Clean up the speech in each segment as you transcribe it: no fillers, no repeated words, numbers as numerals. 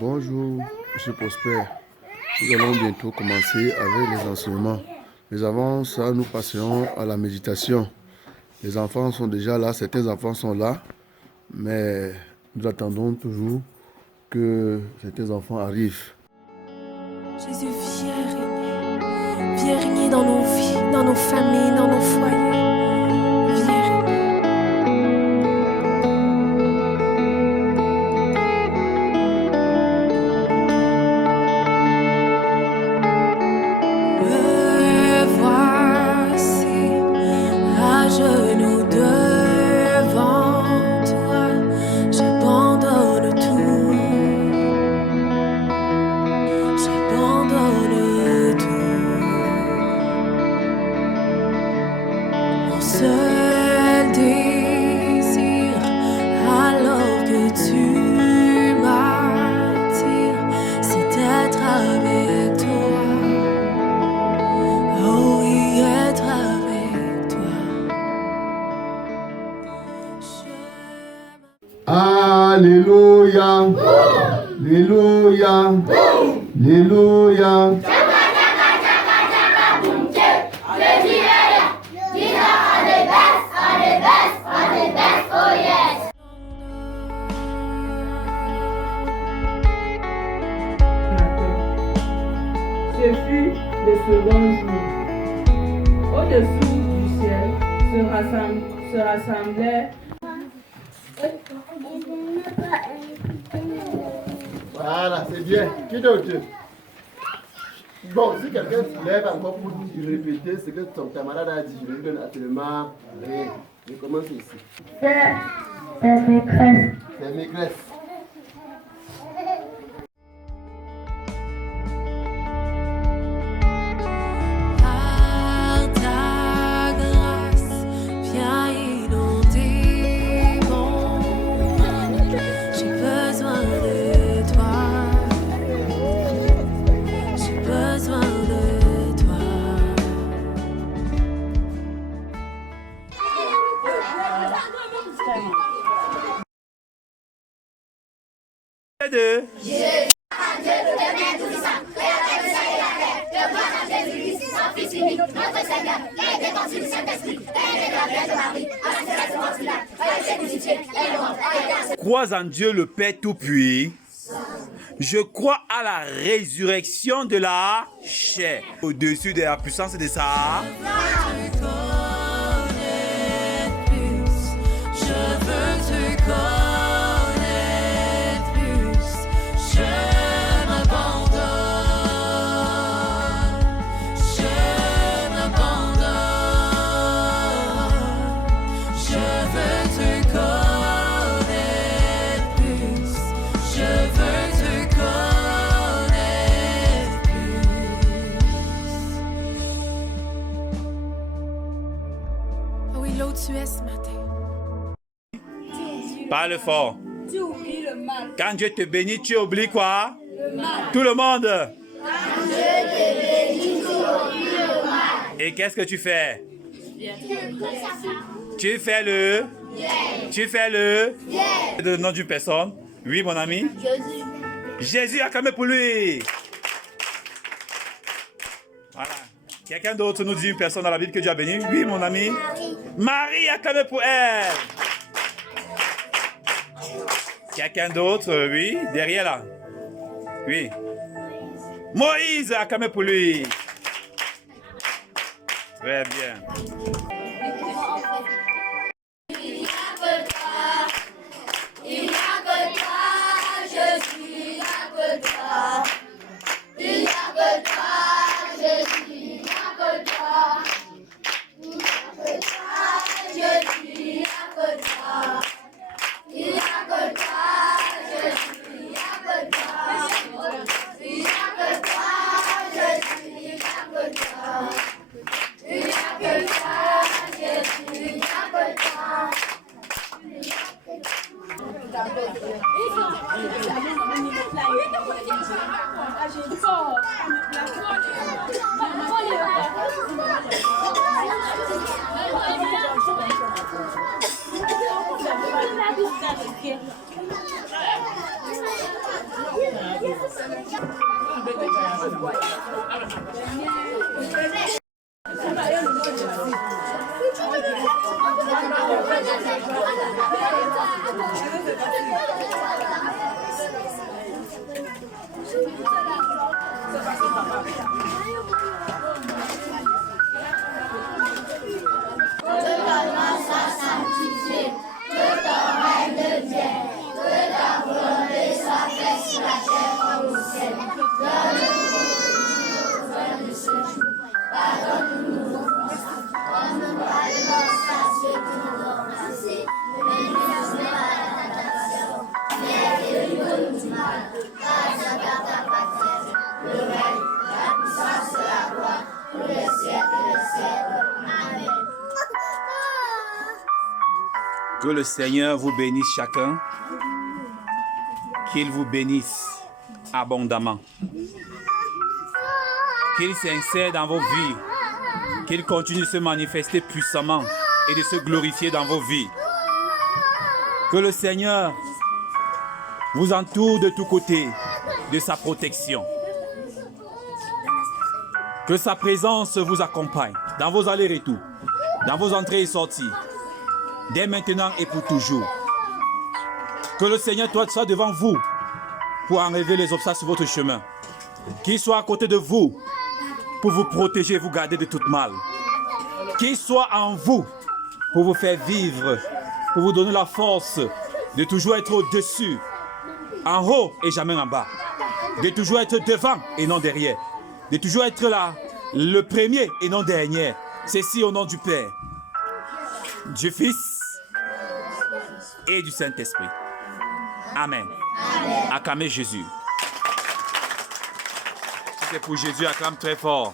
Bonjour, Monsieur Prosper. Nous allons bientôt commencer avec les enseignements. Mais avant ça, nous passerons à la méditation. Les enfants sont déjà là, certains enfants sont là, mais nous attendons toujours que certains enfants arrivent. Jésus, viens régner dans nos vies, dans nos familles, dans nos foyers. Seul désir, alors que tu m'attires, c'est d'être avec toi. Oh oui, être avec toi. Alléluia. Alléluia. Alléluia. Ce fut le second jour. Au-dessous du ciel se rassemblaient. Voilà, c'est bien. Qui d'autre? Bon, si quelqu'un se lève encore pour répéter ce que ton camarade a dit, je lui donne absolument rien. Je commence ici. C'est maîtresse. C'est maîtresse. Crois en Dieu le Père Tout-Puissant. Je crois à la résurrection de la chair. Au-dessus de la puissance de ça. Tu es ce matin. Parle fort. Tu oublies le mal. Quand Dieu te bénit, tu oublies quoi? Le mal. Tout le monde. Quand Dieu te bénit, tu oublies le mal. Et qu'est-ce que tu fais? Tu fais le? Tu fais le? Le nom d'une personne? Oui, mon ami? Jésus. Jésus, acclamez pour lui. Voilà. Quelqu'un d'autre nous dit une personne dans la Bible que Dieu a béni? Oui, mon ami? Marie, acclamez pour elle. Quelqu'un d'autre? Oui, derrière là. Oui. Moïse, acclamez pour lui. Très bien. Que le Seigneur vous bénisse chacun. Qu'il vous bénisse abondamment. Qu'il s'insère dans vos vies. Qu'il continue de se manifester puissamment et de se glorifier dans vos vies. Que le Seigneur vous entoure de tous côtés de sa protection. Que sa présence vous accompagne dans vos allers-retours, dans vos entrées et sorties, dès maintenant et pour toujours. Que le Seigneur soit devant vous pour enlever les obstacles sur votre chemin. Qu'il soit à côté de vous pour vous protéger et vous garder de tout mal. Qu'il soit en vous pour vous faire vivre, pour vous donner la force de toujours être au-dessus, en haut et jamais en bas. De toujours être devant et non derrière. De toujours être là, le premier et non dernier. Ceci au nom du Père, du Fils et du Saint-Esprit. Amen. Acclamez Jésus. Si c'est pour Jésus, acclame très fort.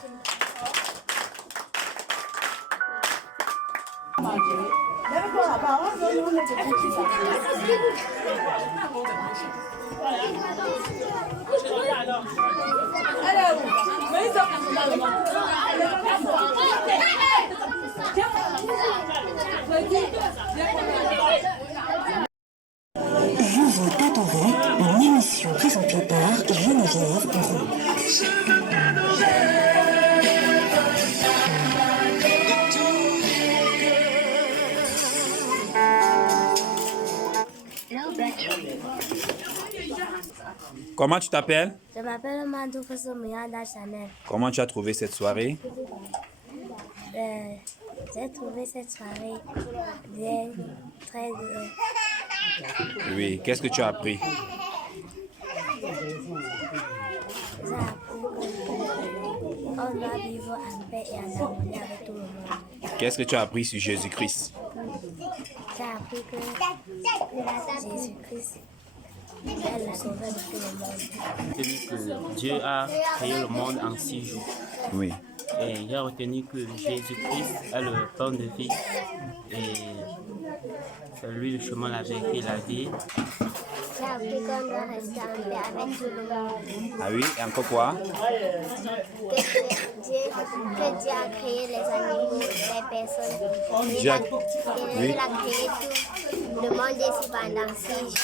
Vous vous attendez, une émission présentée par Geneviève Roux. Comment tu t'appelles? Je m'appelle Mandou Fosoumuyanda Chanel. Comment tu as trouvé cette soirée? J'ai trouvé cette soirée bien, très bien. Oui, qu'est-ce que tu as appris? J'ai appris qu'on doit vivre en paix et en harmonie avec tout le monde. Qu'est-ce que tu as appris sur Jésus-Christ? J'ai appris que Jésus-Christ est le sauveur de tout le monde. Que Dieu a créé le monde en 6 jours. Oui. Et j'ai retenu que Jésus-Christ est le pain de vie. Et c'est lui le chemin, la vérité et la vie. J'ai appris qu'on doit rester en paix avec tout le monde. Ah oui, et encore quoi? Que Dieu a créé les animaux, les personnes. Dieu a- Il a créé tout le monde ici pendant 6 jours.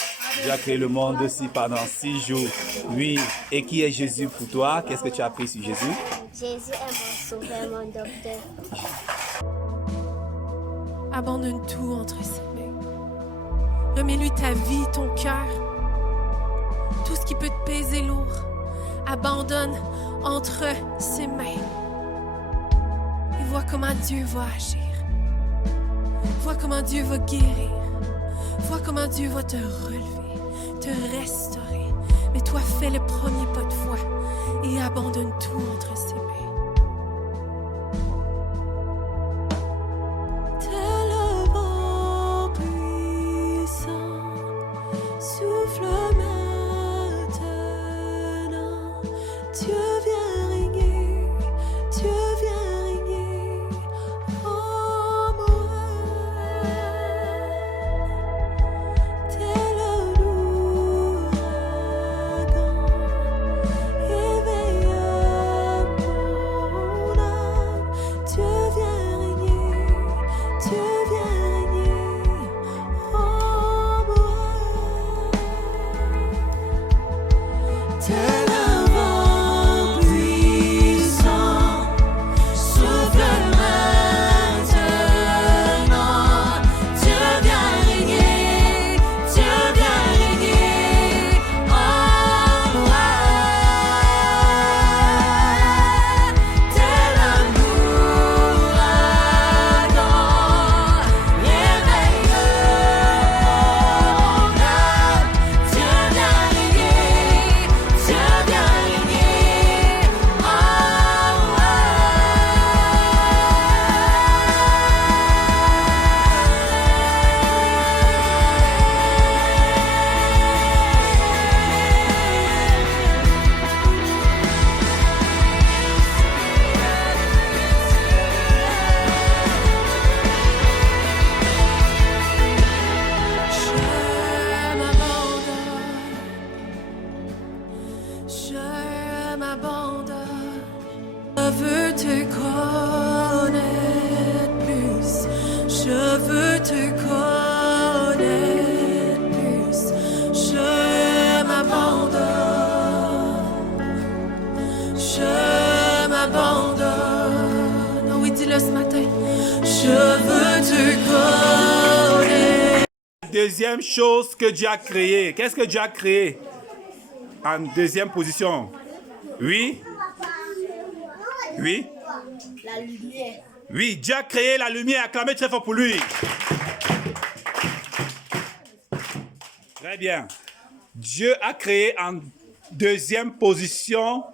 Dieu a créé le monde aussi pendant 6 jours. Oui. Et qui est Jésus pour toi? Qu'est-ce que tu as appris sur Jésus? Jésus est mon sauveur, mon docteur. Abandonne tout entre ses mains. Remets-lui ta vie, ton cœur. Tout ce qui peut te peser lourd. Abandonne entre ses mains. Et vois comment Dieu va agir. Vois comment Dieu va guérir. Vois comment Dieu va te relever, te restaurer. Mais toi, fais le premier pas de foi et abandonne tout entre ses mains. Tel un vent puissant, souffle maintenant. Dieu vient régner, Dieu vient régner en moi. Tel un ouragan, éveille-moi. veux te connaître plus. Je m'abandonne. Je m'abandonne. Oh oui, dis-le ce matin. Je veux te connaître. Deuxième chose que Dieu a créée. Qu'est-ce que Dieu a créé en deuxième position? Oui? Oui? La lumière. Oui, Dieu a créé la lumière. Acclamez très fort pour lui. Très bien. Dieu a créé en deuxième position.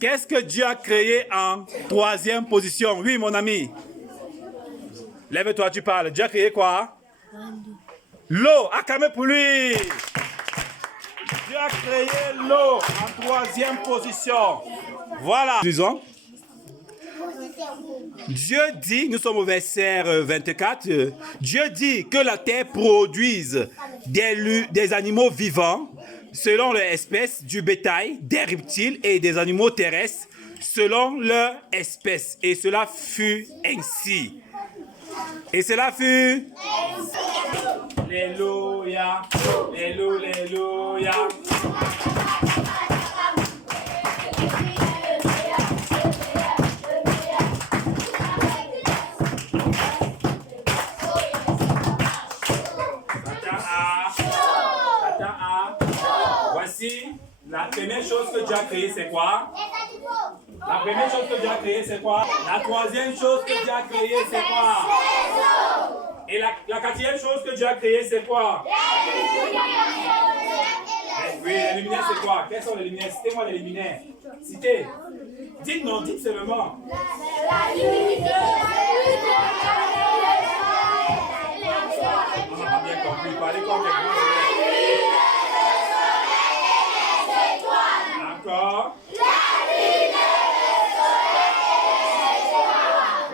Qu'est-ce que Dieu a créé en troisième position? Oui, mon ami. Lève-toi, tu parles. Dieu a créé quoi? L'eau. Acclamez pour lui. Dieu a créé l'eau en troisième position. Voilà. Disons. Dieu dit, nous sommes au verset 24, Dieu dit que la terre produise des animaux vivants selon leur espèce, du bétail, des reptiles et des animaux terrestres selon leur espèce. Et cela fut ainsi. Et cela fut... Alléluia, alléluia. Voici, la première chose que Dieu a créée, c'est quoi? La première chose que Dieu a créée, c'est quoi? La troisième chose que Dieu a créée, c'est quoi? Et la quatrième chose que Dieu a créée, c'est quoi? Oui, les luminaires, c'est quoi? Quels sont les luminaires? Citez-moi les luminaires. Citez. Dites non, dites seulement. On n'a pas bien compris. Parlez comme les grands élèves. D'accord.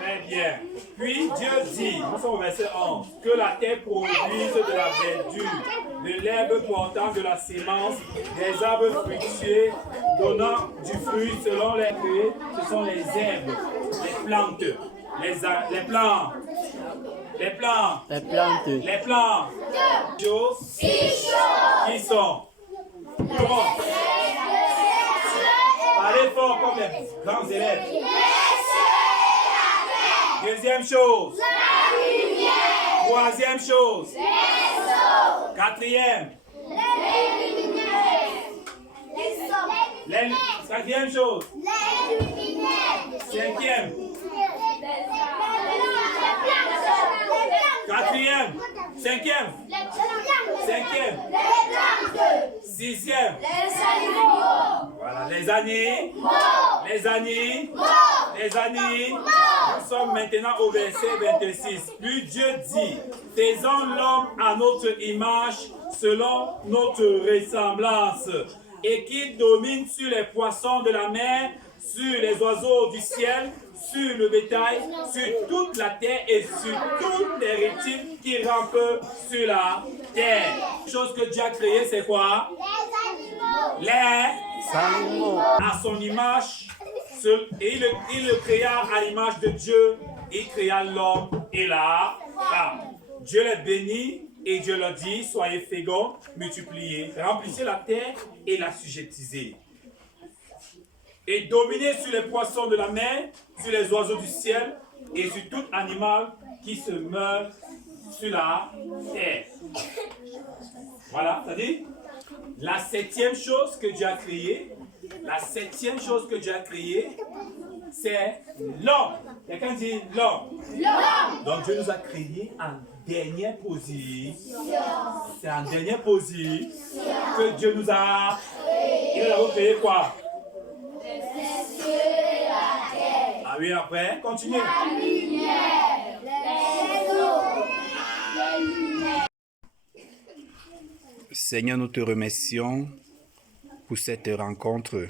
Très bien. Puis Dieu dit, nous sommes au verset 11, que la terre produise de la verdure, de l'herbe portant de la sémence, des arbres fructueux, donnant du fruit selon les feuilles. Ce sont les herbes, les plantes, les plants. Les plants. Les plantes. Les plants. Choses qui sont. Comment? Parlez fort comme les grands élèves. Deuxième chose. Troisième chose. Quatrième. Quatrième chose. Cinquième. Quatrième. Cinquième. Cinquième. Sixième. Voilà, les années. Les années. Les années. Nous sommes maintenant au verset 26. Puis Dieu dit, faisons l'homme à notre image, selon notre ressemblance, et qu'il domine sur les poissons de la mer, sur les oiseaux du ciel, sur le bétail, sur toute la terre et sur toutes les reptiles qui rampent sur la terre. La chose que Dieu a créée, c'est quoi? Les animaux. À son image, et il le créa à l'image de Dieu. Il créa l'homme et la femme. Dieu les bénit et Dieu leur dit, soyez féconds, multipliez, remplissez la terre et la sujettisez. Et dominez sur les poissons de la mer, sur les oiseaux du ciel et sur tout animal qui se meurt sur la terre. Voilà, ça dit, la septième chose que Dieu a créée, c'est l'homme. Quelqu'un dit l'homme. Donc Dieu nous a créé en dernière position. C'est en dernière position que Dieu nous a créé. Il a créé quoi? Ah oui, après, continuez. La lumière, les eaux, Seigneur, nous te remercions pour cette rencontre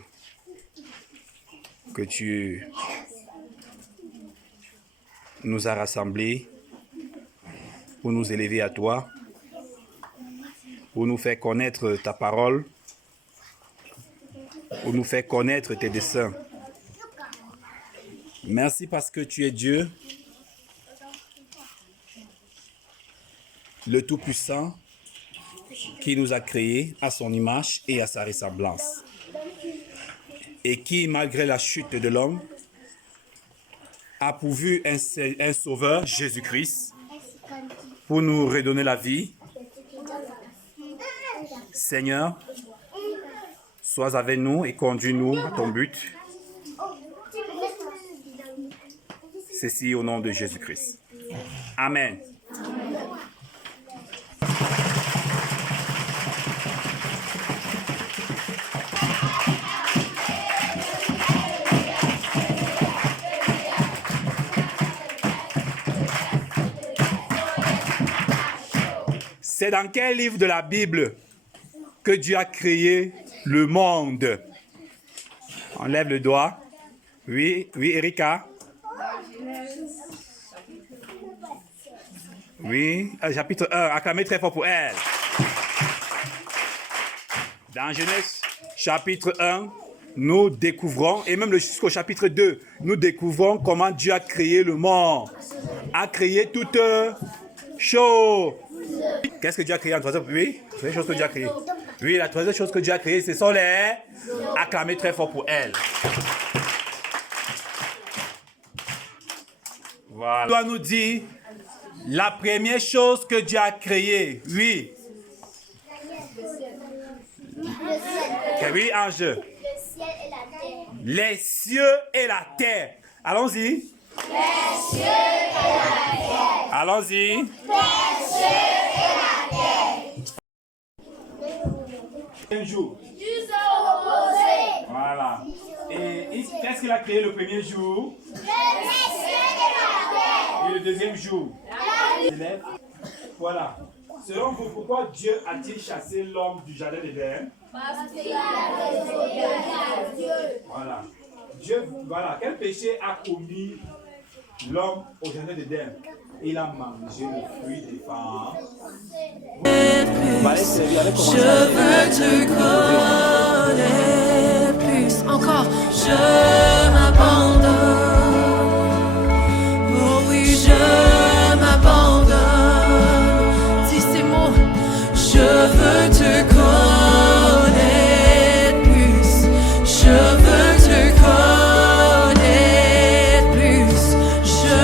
que tu nous as rassemblés pour nous élever à toi, pour nous faire connaître ta parole, pour nous faire connaître tes desseins. Merci parce que tu es Dieu. le Tout-Puissant qui nous a créés à son image et à sa ressemblance. Et qui, malgré la chute de l'homme, a pourvu un sauveur, Jésus-Christ, pour nous redonner la vie. Seigneur, sois avec nous et conduis-nous à ton but. Ceci au nom de Jésus-Christ. Amen. C'est dans quel livre de la Bible que Dieu a créé le monde? On lève le doigt. Oui, Erika. Oui, chapitre 1, acclamez très fort pour elle. Dans Genèse, chapitre 1, nous découvrons, et même jusqu'au chapitre 2, nous découvrons comment Dieu a créé le monde, a créé toute chose. Qu'est-ce que Dieu a créé en troisième? Oui, la troisième chose que Dieu a créée. Oui, la troisième chose que Dieu a créée, ce sont les... Acclamez très fort pour elle. Voilà. Tu dois nous dire la première chose que Dieu a créée. Oui. Oui, Ange. Le ciel et la terre. Les cieux et la terre. Allons-y. Les cieux et la terre. Allons-y. Les cieux et la terre. Un jour. Du opposé. Voilà. Et qu'est-ce qu'il a créé le premier jour? Les cieux et la terre. Et le deuxième jour? Voilà. Selon vous, pourquoi Dieu a-t-il chassé l'homme du jardin d'Éden? Parce qu'il a désobéi à Dieu. Voilà. Dieu, voilà. Quel péché a commis l'homme au jardin d'Éden? Il a mangé le fruit des femmes. Je veux te connaître plus. Encore, je m'abandonne. Oh oui, je m'abandonne. Dis ces mots. Je veux te connaître plus. Je veux te connaître plus. Je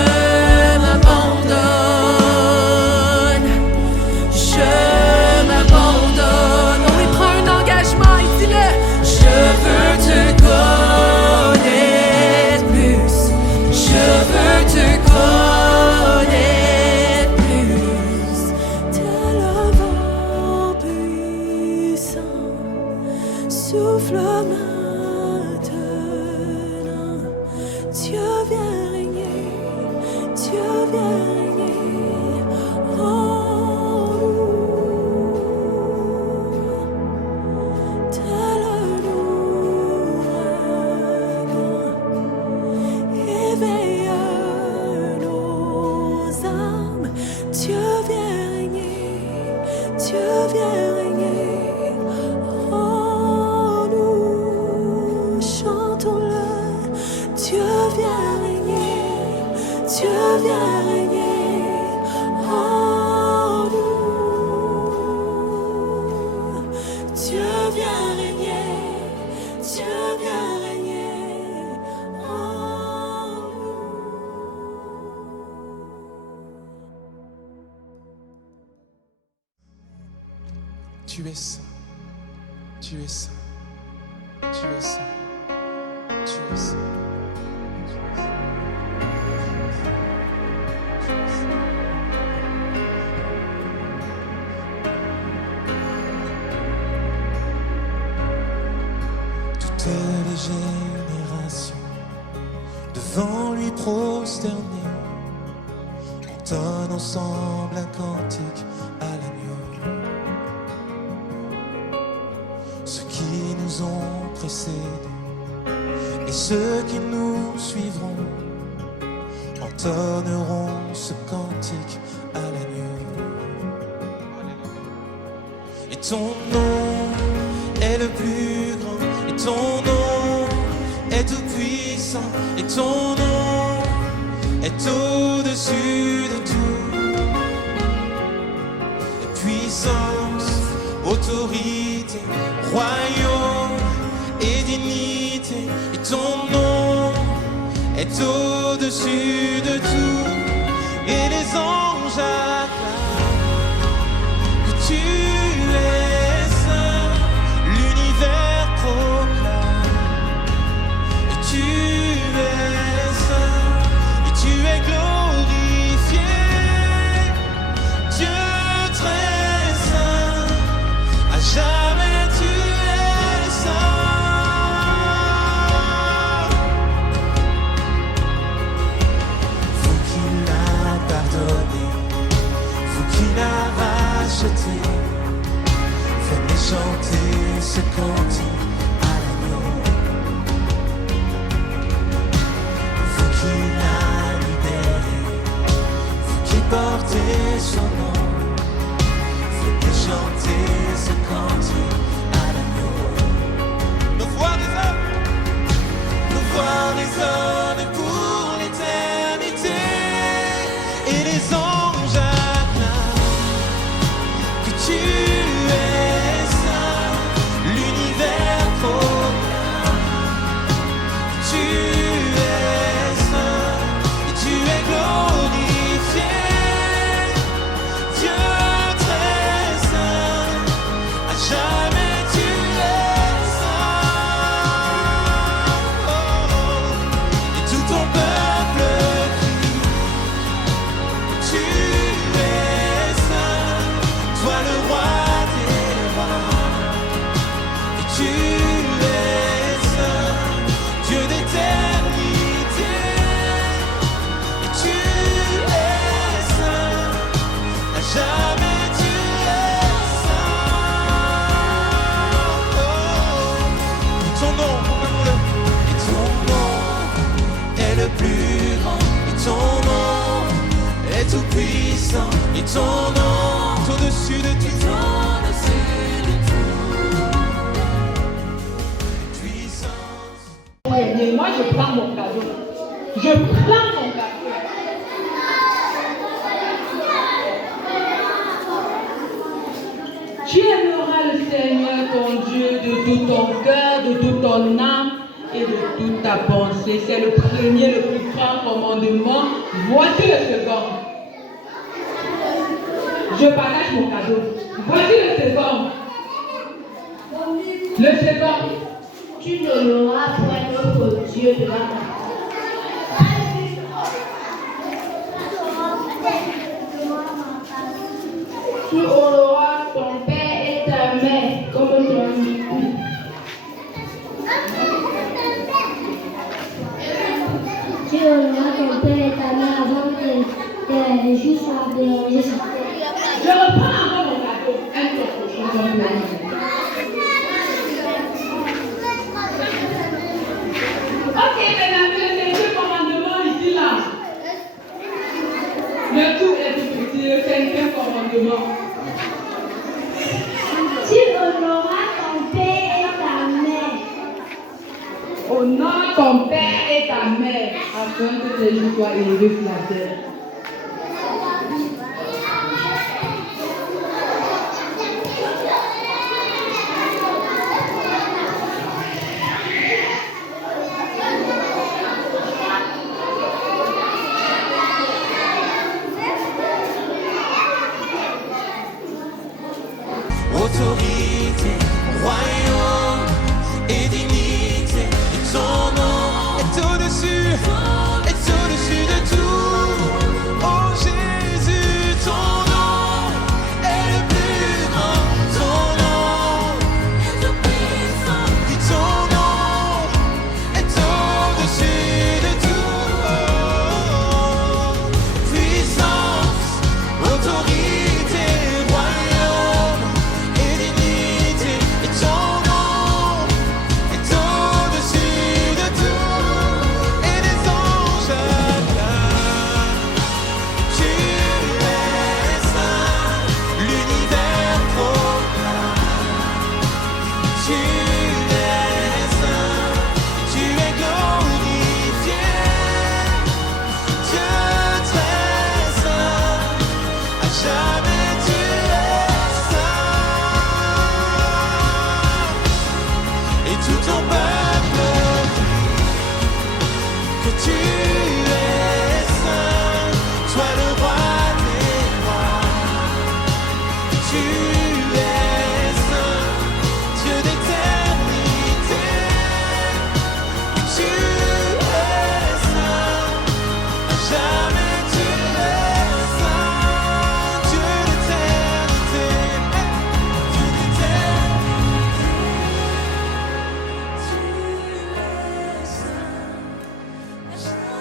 m'abandonne. Je m'abandonne. On y prend un engagement et dis-le. Je veux te connaître plus. Je veux te connaître plus. Tel un vent puissant souffle maintenant. Dieu vient régner. Dieu vient régner en nous. Tel un ouragan, éveille nos âmes. Dieu vient régner. Dieu vient régner en nous. Chantons-le. Dieu vient régner. Dieu vient régner en nous. Dieu vient régner. Dieu vient régner en nous. Tu es saint, tu es saint, tu es saint, tu es saint. Toutes les générations devant lui prosternées entonnent ensemble un cantique à l'agneau. Ceux qui nous ont précédés et ceux qui nous suivront entonneront ce cantique à l'agneau. Et ton nom est le plus grand, et ton nom est tout puissant, et ton nom est au-dessus de tout. puissance, autorité, royaume et dignité. Et ton nom est au-dessus de tout. Et les anges acclament que tu es saint. L'univers proclame et tu es saint. Et tu es glorifié, Dieu très saint. À jamais tu es saint. Vous qui l'a pardonné, vous qui l'a racheté, venez chanter ce cantique à l'agneau. Vous qui l'a libéré, vous qui portez son nom, venez chanter ce cantique à l'agneau. Nos voix résonnent pour l'éternité, et les anges acclament que tu es saint. L'univers proclame que tu es saint, et tu es glorifié, Dieu très saint. À jamais tu es saint. Oh, et tout ton peuple crie que tu es saint, toi le roi des rois. Et tu es saint, Dieu d'éternité. Et tu es saint, à jamais tu es saint. Oh, et ton nom, proclamons-le. Et ton nom est le plus grand. Et ton nom est tout puissant. Et ton nom est au-dessus de tout. Puissance. Et moi, je prends mon cadeau. Je prends mon cadeau. Tu aimeras le Seigneur ton Dieu de tout ton cœur, de toute ton âme et de toute ta pensée. C'est le premier, le plus grand commandement. Voici le second. Je partage mon cadeau. Voici le second. Le second. Tu n'auras point d'autre Dieu devant toi. Tu honoreras ton père et ta mère comme ton époux. Tu honoreras ton père et ta mère avant que les jours soient dérangés sur terre. Je reprends encore mon cadeau. Un autre chose. Ok, mesdames, le cinquième commandement ici là. Le tout est tout petit, le cinquième commandement. Tu honoreras ton père et ta mère. Honore ton père et ta mère afin que tes jours soient élevés sur la terre. Autorité, royaume et dignité. Et ton nom est au-dessus de tout. Oh Jésus, ton nom est le plus grand. Ton nom est tout puissant. Et ton nom est au-dessus de tout. Puissance, autorité, royaume et dignité. Et ton nom est au-dessus de tout. Et les anges acclament. Tu es saint, l'univers proclame. Tu es saint, tu es glorifié, Dieu très saint. À jamais tu es saint. tu es saint, Dieu d'éternité. Tu es saint, jamais tu es saint, Dieu d'éternité. Dieu d'éternité. Tu es saint,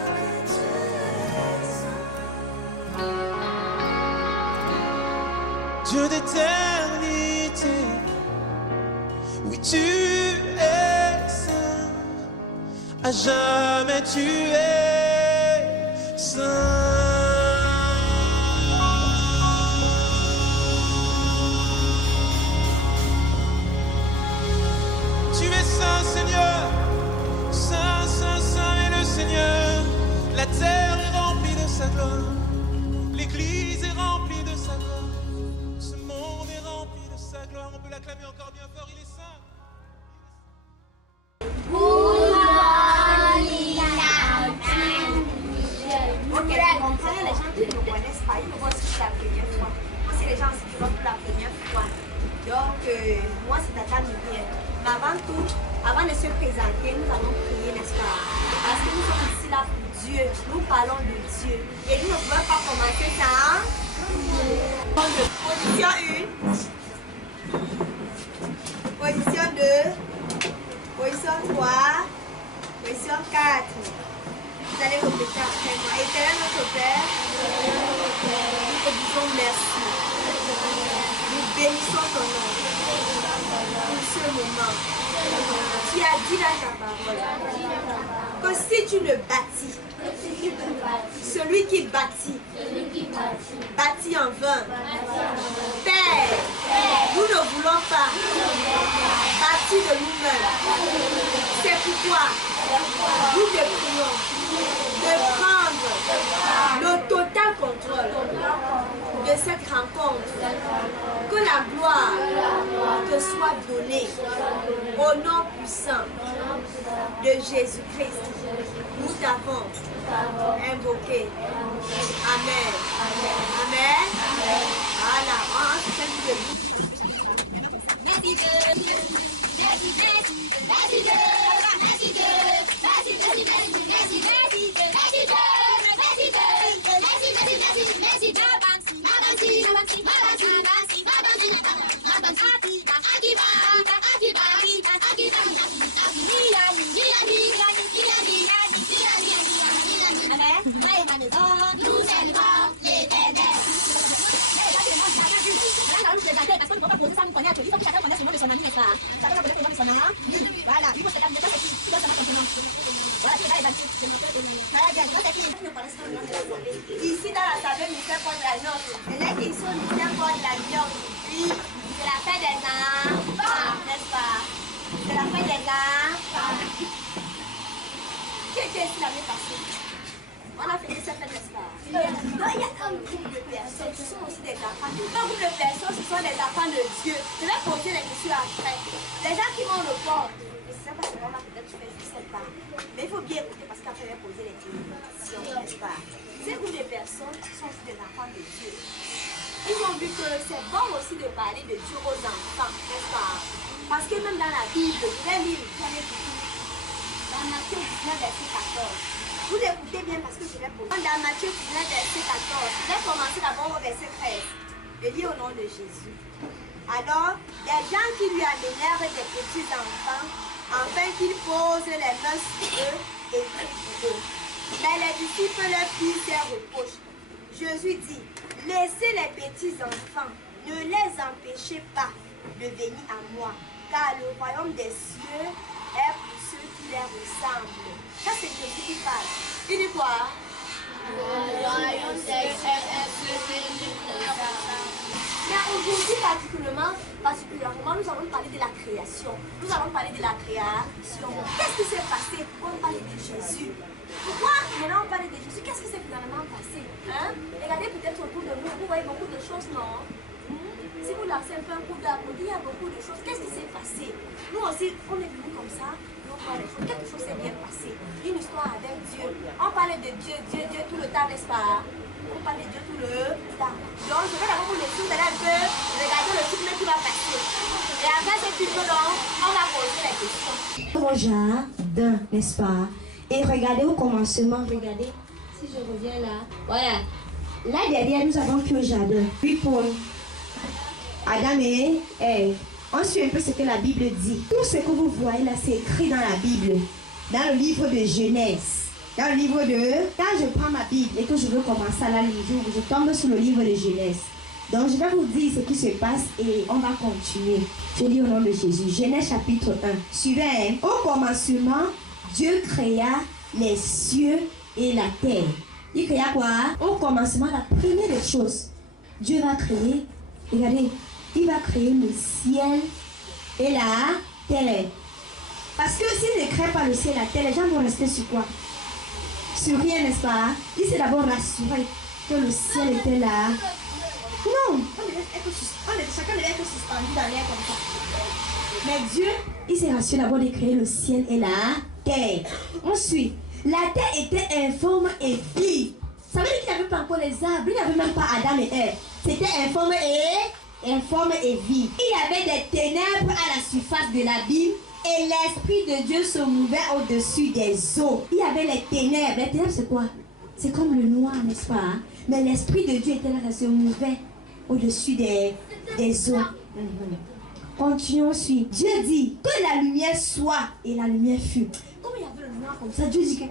jamais tu es saint. Dieu d'éternité, oui tu es saint, à jamais tu es saint. Tu es saint Seigneur, saint, saint, saint est le Seigneur. La terre est remplie de sa gloire, l'église est remplie de sa gloire. Ce monde est rempli de sa gloire. On peut l'acclamer encore bien fort, il est saint. Ok, donc les gens qui ne me connaissent pas, ils me voient aussi pour la première fois. Moi, c'est les gens aussi qui me voient pour la première fois. Donc, moi, c'est Tata Myriel. Mais avant tout, avant de se présenter, nous allons prier, n'est-ce pas? Parce que nous sommes ici là pour Dieu. Nous parlons de Dieu. Et nous ne pouvons pas commencer sans position 1, position 2, position 3, position 4. Vous allez répéter après moi. Éternel notre Père, nous te disons merci. Nous bénissons ton nom pour ce moment. Tu as dit dans ta parole que si tu le bâtis, celui qui bâtit, bâtit en vain. Père, nous ne voulons pas bâtir de nous-mêmes. C'est pourquoi nous te prions de prendre le total contrôle de cette rencontre. Que la gloire te soit donnée au nom puissant de Jésus-Christ. Nous t'avons invoqué. Amen. Amen. Voilà. Merci Dieu. Merci Dieu. Merci Dieu. Merci Dieu. Merci Dieu. Merci Dieu. Merci Dieu. Merci Dieu. Merci Dieu. Nous célébrons l'Éternel. Parce qu'on ne peut pas poser ça, nous connaître. Il faut que chacun connaisse le nom de son ami, n'est-ce pas? Chacun doit connaître le nom de son ami. Voilà, il faut se calmer. Tu dois savoir ton nom. Voilà, tu vas évaluer. Ici, dans la table, nous faisons contre la nôtre. Les gens qui sont nous faisons contre la nôtre. Oui, c'est la fin des enfants, n'est-ce pas? C'est la fin des enfants. Qui était ici l'année passée? On a fait cette fête, n'est-ce pas? Non, il y a un groupe de personnes, ce sont aussi des enfants de Dieu. Un groupe de personnes, ce sont des enfants de Dieu. Je vais poser les questions après. Les gens qui vont répondre, je ne sais pas si on a peut-être fait, je ne sais pas. Mais il faut bien écouter parce qu'après, je vais poser les questions, n'est-ce pas? Ces groupes de personnes sont aussi des enfants de Dieu. Ils ont vu que c'est bon aussi de parler de Dieu aux enfants, n'est-ce pas? Parce que même dans la Bible, je vais lire dans Matthieu 19, verset 14. Vous écoutez bien parce que je vais poser. Dans Matthieu 19, verset 14, je vais commencer d'abord au verset 13. Je lis au nom de Jésus. Alors, les gens qui lui amenèrent des petits enfants, afin qu'ils posent les mains sur eux et prient pour eux. Mais les disciples leur firent ces reproches. Jésus dit, laissez les petits enfants, ne les empêchez pas de venir à moi, car le royaume des cieux est pour ceux qui les ressemblent. Ça, c'est Jésus qui parle. Il dit quoi? Le royaume des cieux est pour ceux qui les ressemblent. Mais aujourd'hui, particulièrement, nous allons parler de la création. Nous allons parler de la création. Qu'est-ce qui s'est passé? On parle de Jésus. Pourquoi maintenant on parle de Jésus? Qu'est-ce qui s'est finalement passé? Regardez peut-être autour de vous, vous voyez beaucoup de choses, non? Si vous lancez un peu un coup d'applaudissement, il y a beaucoup de choses. Qu'est-ce qui s'est passé? Nous aussi, on est venus comme ça. Quelque chose s'est bien passé. Une histoire avec Dieu. On parlait de Dieu tout le temps, n'est-ce pas? On parle de Dieu tout le temps. Donc je vais d'abord vous laisser, vous allez un peu regarder le film qui va passer. Et après ce film, donc, on va poser les questions. Mon jardin, n'est-ce pas? Et regardez au commencement, regardez. Si je reviens là, voilà. Là derrière, nous avons pris au jardin. Puis pour Adam et Ève, on suit un peu ce que la Bible dit. Tout ce que vous voyez là, c'est écrit dans la Bible. Dans le livre de Genèse. Dans le livre de... Quand je prends ma Bible et que je veux commencer à la lire, je tombe sur le livre de Genèse. Donc je vais vous dire ce qui se passe et on va continuer. Je lis au nom de Jésus. Genèse chapitre 1. Suivez. Au commencement, Dieu créa les cieux et la terre. Il créa quoi? Au commencement, la première des choses. Dieu va créer, regardez, il va créer le ciel et la terre. Parce que s'il ne crée pas le ciel et la terre, les gens vont rester sur quoi? Sur rien, n'est-ce pas? Il s'est d'abord rassuré que le ciel était là. Non, chacun devait être suspendu dans l'air comme ça. Mais Dieu, il s'est rassuré d'abord de créer le ciel et la terre. Ensuite, la terre était informe et vide. Ça veut dire qu'il n'y avait pas encore les arbres, il n'y avait même pas Adam et Ève. C'était informe et vide. Il y avait des ténèbres à la surface de l'abîme et l'Esprit de Dieu se mouvait au-dessus des eaux. Il y avait les ténèbres. Les ténèbres, c'est quoi? C'est comme le noir, n'est-ce pas? Mais l'Esprit de Dieu était là, ça se mouvait au-dessus des eaux. Continuons ensuite. Dieu dit que la lumière soit et la lumière fut. Comme il y avait le noir comme ça, Dieu dit que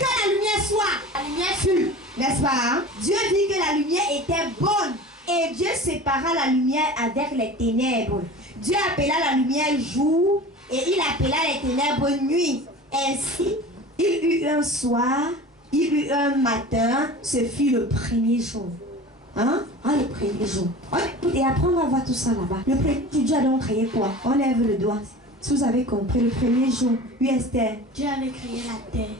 la lumière soit, la lumière fut, n'est-ce pas? Dieu dit que la lumière était bonne et Dieu sépara la lumière avec les ténèbres. Dieu appela la lumière jour et il appela les ténèbres nuit. Ainsi, il eut un soir, il eut un matin, ce fut le premier jour. Hein? Le premier jour. Et après, on va voir tout ça là-bas. Le premier jour, Dieu a donc créé quoi? On lève le doigt. Si vous avez compris, le premier jour, oui Esther, Dieu avait créé la terre.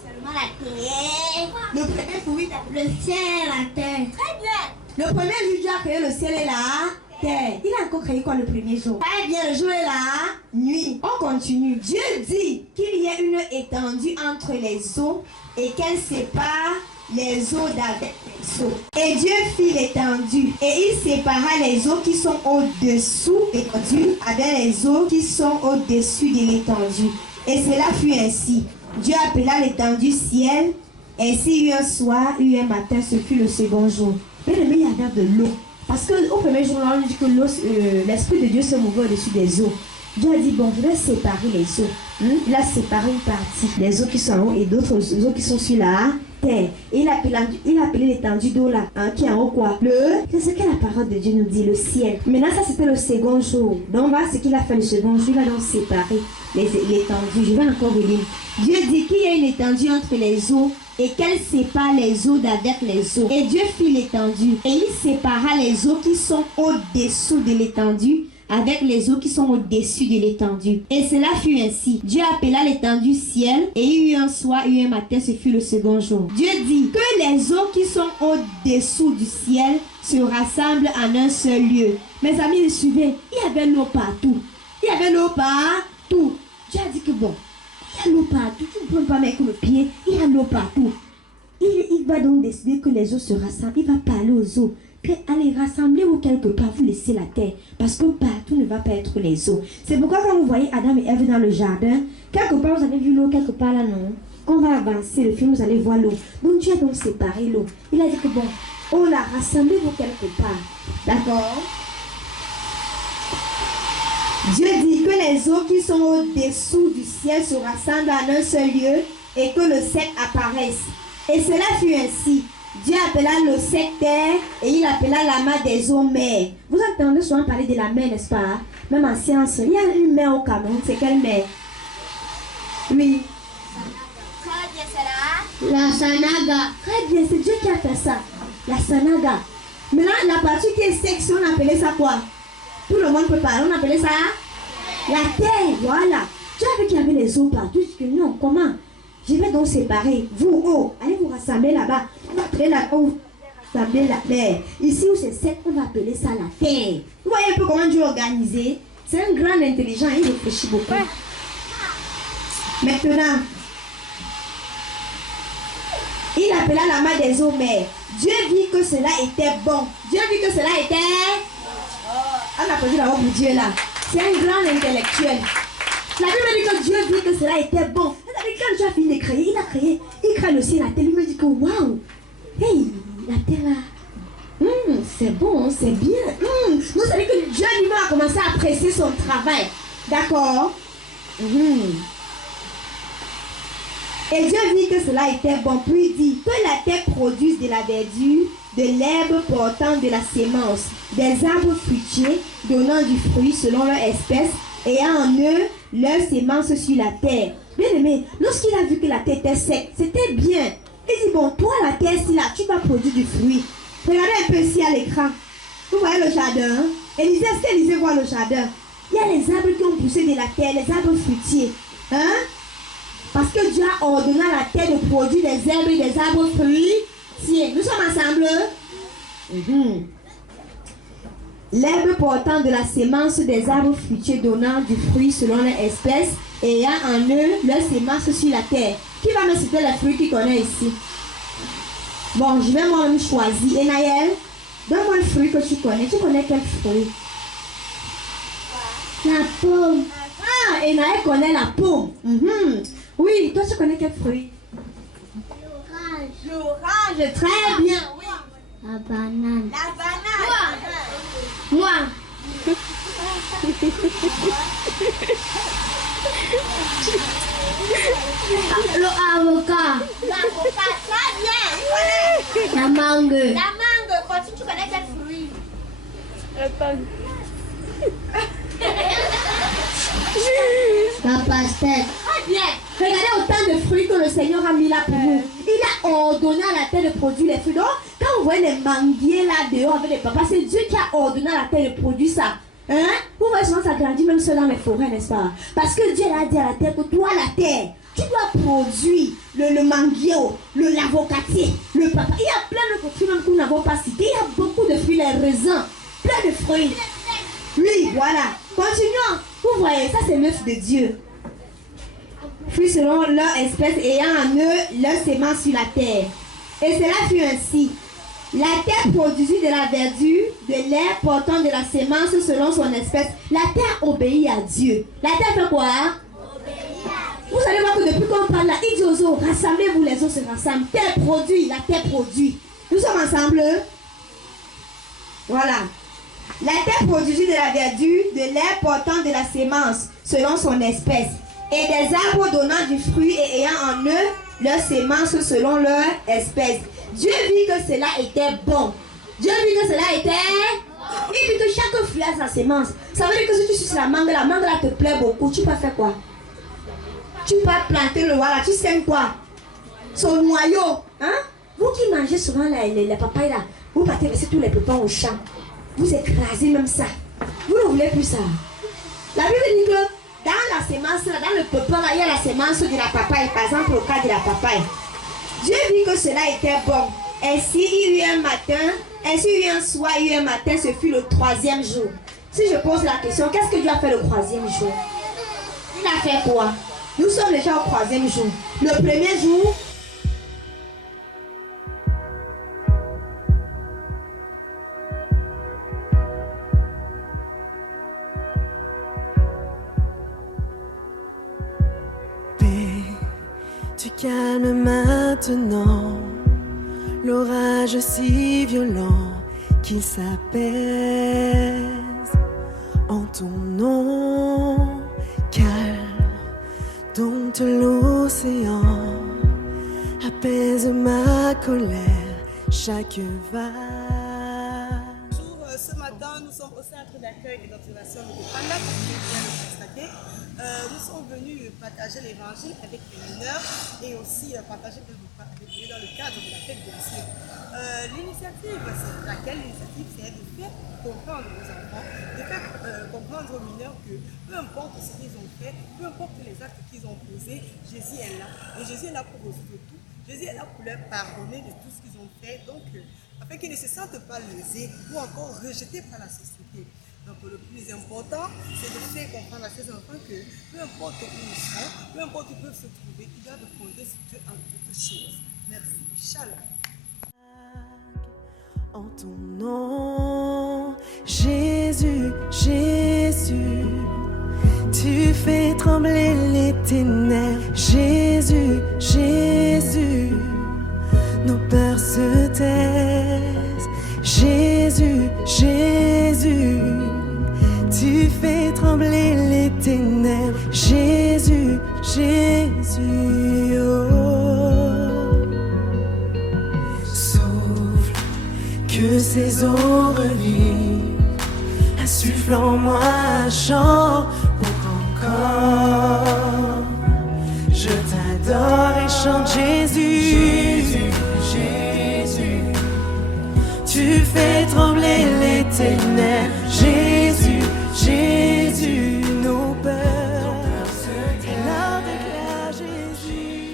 Seulement la terre. Le premier jour, oui, le ciel et la terre. Très bien. Le premier jour, Dieu a créé le ciel et la terre. Il a encore créé quoi le premier jour? Très bien, le jour et la nuit. On continue. Dieu dit qu'il y a une étendue entre les eaux et qu'elle sépare les eaux d'avec les eaux. Et Dieu fit l'étendue et il sépara les eaux qui sont au-dessous de l'étendue avec les eaux qui sont au-dessus de l'étendue. Et cela fut ainsi. Dieu appela l'étendue ciel. Ainsi, il y eut un soir, il y eut un matin, ce fut le second jour. Mais il y avait de l'eau. Parce qu'au premier jour, on dit que l'Esprit de Dieu se mouvait au-dessus des eaux. Dieu a dit, bon, je vais séparer les eaux. Il a séparé une partie, les eaux qui sont en haut et d'autres eaux qui sont sur la terre. Et il a appelé l'étendue d'eau là, qui est en haut quoi? C'est ce que la parole de Dieu nous dit, le ciel. Maintenant, ça c'était le second jour. Donc, voilà ce qu'il a fait le second jour. Il a donc séparé l'étendue. Je vais encore vous lire. Dieu dit qu'il y a une étendue entre les eaux et qu'elle sépare les eaux d'avec les eaux. Et Dieu fit l'étendue et il sépara les eaux qui sont au-dessous de l'étendue avec les eaux qui sont au-dessus de l'étendue. Et cela fut ainsi. Dieu appela l'étendue ciel et il y eut un soir, il y eut un matin, ce fut le second jour. Dieu dit que les eaux qui sont au-dessous du ciel se rassemblent en un seul lieu. Mes amis, suivez, il y avait l'eau partout. Il y avait l'eau partout. Dieu a dit que bon, il y a l'eau partout. Tu ne peux pas mettre le pied, il y a l'eau partout. Il va donc décider que les eaux se rassemblent. Il va parler aux eaux. Allez, rassemblez-vous quelque part, vous laissez la terre. Parce que partout ne va pas être les eaux. C'est pourquoi quand vous voyez Adam et Ève dans le jardin, quelque part vous avez vu l'eau, quelque part là non. Quand on va avancer le film, vous allez voir l'eau. Donc Dieu a donc séparé l'eau. Il a dit que bon, oh là, rassemblez-vous quelque part. D'accord? Dieu dit que les eaux qui sont au-dessous du ciel se rassemblent en un seul lieu et que le sec apparaisse. Et cela fut ainsi. Dieu appela le sec terre et il appela la mer des eaux mer. Vous entendez souvent parler de la mer, n'est-ce pas? Même en science, il y a une mer au Cameroun. C'est quelle mer? Oui. La Sanaga. Très bien, c'est Dieu qui a fait ça. La Sanaga. Maintenant, la partie qui est sec, on appelait ça quoi? Tout le monde peut parler, on appelait ça la terre. Voilà. Dieu avait qu'il y avait les eaux partout. Je dis que non, comment? Je vais donc séparer. Vous, oh, allez vous rassembler là-bas. On va appeler la eau, rassembler la mer. Ici où c'est sec, on va appeler ça la terre. Vous voyez un peu comment Dieu est organisé? C'est un grand intelligent, il réfléchit beaucoup. Maintenant, Il appela la main des eaux mères. Dieu vit que cela était bon. Dieu vit que cela était... On a posé là-haut pour Dieu là. C'est un grand intellectuel. La Bible dit que Dieu vit que cela était bon. C'est-à-dire quand Dieu a fini de créer, il crée le ciel, la terre. Il me dit que waouh, hey, la terre là, c'est bon, c'est bien. Vous savez que Dieu lui-même a commencé à apprécier son travail. D'accord? Et Dieu vit que cela était bon. Puis il dit que la terre produise de la verdure, de l'herbe portant de la sémence, des arbres fruitiers donnant du fruit selon leur espèce, ayant en eux leur sémence sur la terre. Bien aimé, lorsqu'il a vu que la terre était sec, c'était bien. Il dit, bon, toi la terre, si là, tu vas produire du fruit. Regardez un peu ici à l'écran. Vous voyez le jardin, hein? Élisée, est-ce qu'Élisée voit le jardin? Il y a les arbres qui ont poussé de la terre, les arbres fruitiers. Hein? Parce que Dieu a ordonné à la terre de produire des herbes et des arbres fruitiers. Nous sommes ensemble? L'herbe portant de la sémence des arbres fruitiers donnant du fruit selon leur espèce, ayant en eux leur sémence sur la terre. Qui va me citer les fruits qu'il connaît ici? Bon, je vais moi-même choisir. Enaël, donne-moi un fruit que tu connais. Tu connais quel fruit? La pomme. Ah, Enaël connaît la pomme. Oui, toi tu connais quel fruit? L'orange. L'orange, très bien. Oui. La banane. La banane. Moi. L'avocat. L'avocat, très bien. La mangue. La mangue, continue, tu connais quel fruit? La pastèque. Très bien. Regardez autant de fruits que le Seigneur a mis là pour vous. Il a ordonné à la terre de produire les fruits. Donc, quand vous voyez les manguiers là dehors avec les papas, c'est Dieu qui a ordonné à la terre de produire ça. Hein? Vous voyez souvent ça grandit même seul dans les forêts, n'est-ce pas? Parce que Dieu a dit à la terre que toi, la terre, tu dois produire le manguier, l'avocatier, le papa. Il y a plein de fruits même que nous n'avons pas cités. Il y a beaucoup de fruits, les raisins, plein de fruits. Oui, voilà. Continuons. Vous voyez, ça c'est l'œuf de Dieu. Fruits selon leur espèce ayant en eux leur sémence sur la terre. Et cela fut ainsi. La terre produisit de la verdure, de l'herbe portant de la sémence selon son espèce. La terre obéit à Dieu. La terre fait quoi? Vous allez voir que depuis qu'on parle là, il dit aux eaux, rassemblez-vous, les eaux se rassemblent. Terre produit, la terre produit. Nous sommes ensemble. Voilà. La terre produisit de la verdure, de l'herbe portant de la sémence selon son espèce, et des arbres donnant du fruit et ayant en eux leur sémence selon leur espèce. Dieu vit que cela était bon. Dieu vit que cela était... Il dit que chaque fruit a sa sémence. Ça veut dire que si tu suces la mangue là te plaît beaucoup, tu peux faire quoi? Tu peux planter le voilà, tu sèmes quoi? Son noyau. Hein? Vous qui mangez souvent les papayes là, vous partez laisser tous les pépins au champ. Vous écrasez même ça. Vous ne voulez plus ça. La Bible dit que dans la sémence, dans le pépin, il y a la sémence de la papaye. Par exemple, au cas de la papaye. Dieu vit que cela était bon. Ainsi, il y eut un matin, ainsi il y eut un soir, il y eut un matin, ce fut le 3e jour. Si je pose la question, qu'est-ce que Dieu a fait le 3e jour? Il a fait quoi? Nous sommes déjà au 3e jour. Le 1er jour, tu calmes maintenant l'orage si violent qu'il s'apaise en ton nom. Calme, dompte l'océan, apaise ma colère, chaque vague. Bonjour, ce matin nous sommes au centre d'accueil et d'observation de Panda, comme vous pouvez le constater. Nous sommes venus partager l'évangile avec les mineurs et aussi partager des repas avec eux dans le cadre de la fête bien sûr. L'initiative, c'est laquelle l'initiative, c'est de faire comprendre aux enfants, de faire comprendre aux mineurs que peu importe ce qu'ils ont fait, peu importe les actes qu'ils ont posés, Jésus est là. Et Jésus est là pour résoudre tout. Jésus est là pour leur pardonner de tout ce qu'ils ont fait, donc afin qu'ils ne se sentent pas lésés ou encore rejetés par la société. Donc le plus important, c'est de faire comprendre à ces enfants que peu importe où ils sont, peu importe où ils peuvent se trouver, ils doivent compter sur Dieu en toutes choses. Merci. Shalom. En ton nom, Jésus, Jésus, tu fais trembler les ténèbres. Jésus, Jésus, nos peurs se taisent. Jésus, Jésus, tu fais trembler les ténèbres. Jésus, Jésus, oh. Souffle, que ces eaux revivent, insuffle en moi un chant pour encore. Je t'adore et chante Jésus, Jésus, Jésus. Tu fais trembler les ténèbres. Jésus, Jésus, nos peurs se taisent. Alors déclare Jésus.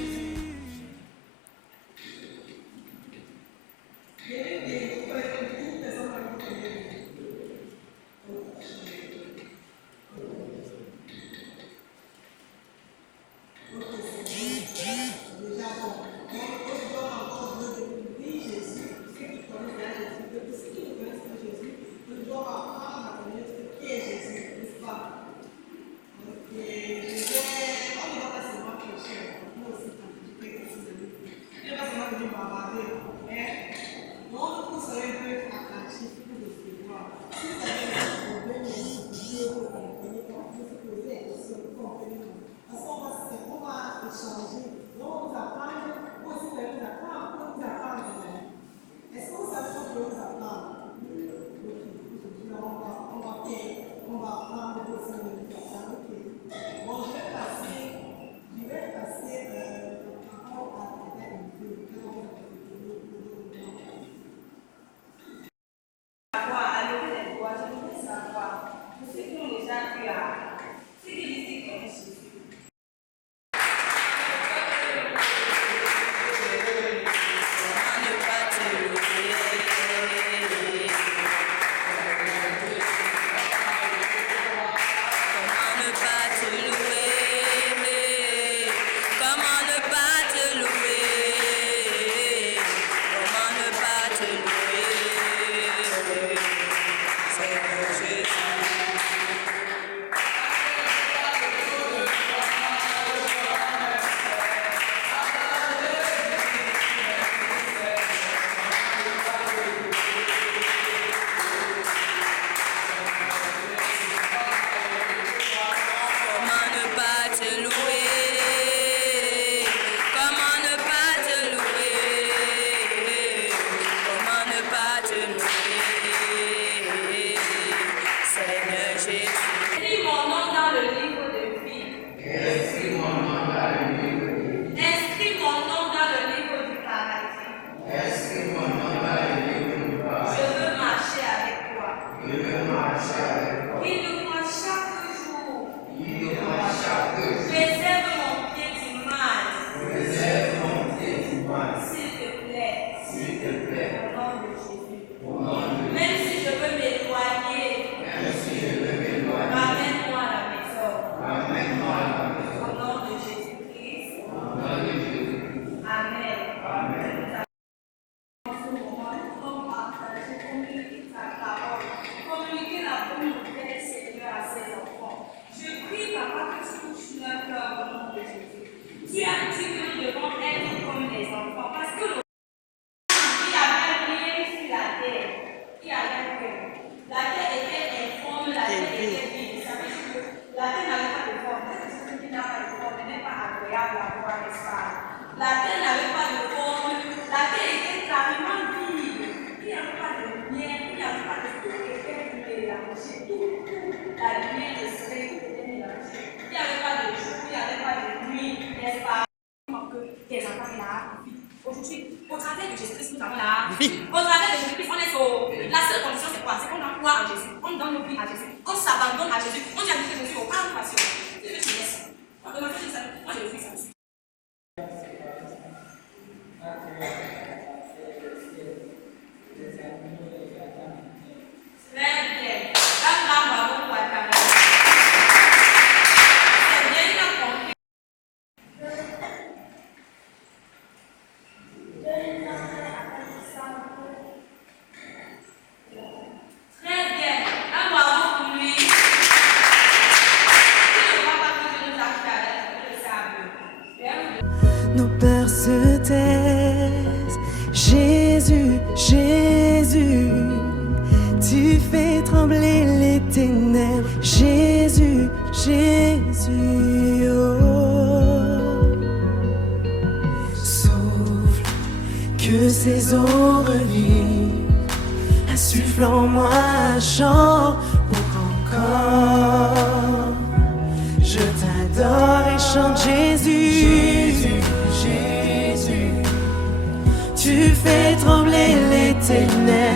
fais trembler les ténèbres. Jésus, Jésus, oh. Souffle, que ces eaux revivent. Insuffle en moi un chant pour qu'encore je t'adore et chante Jésus, Jésus, Jésus. Tu fais trembler les ténèbres.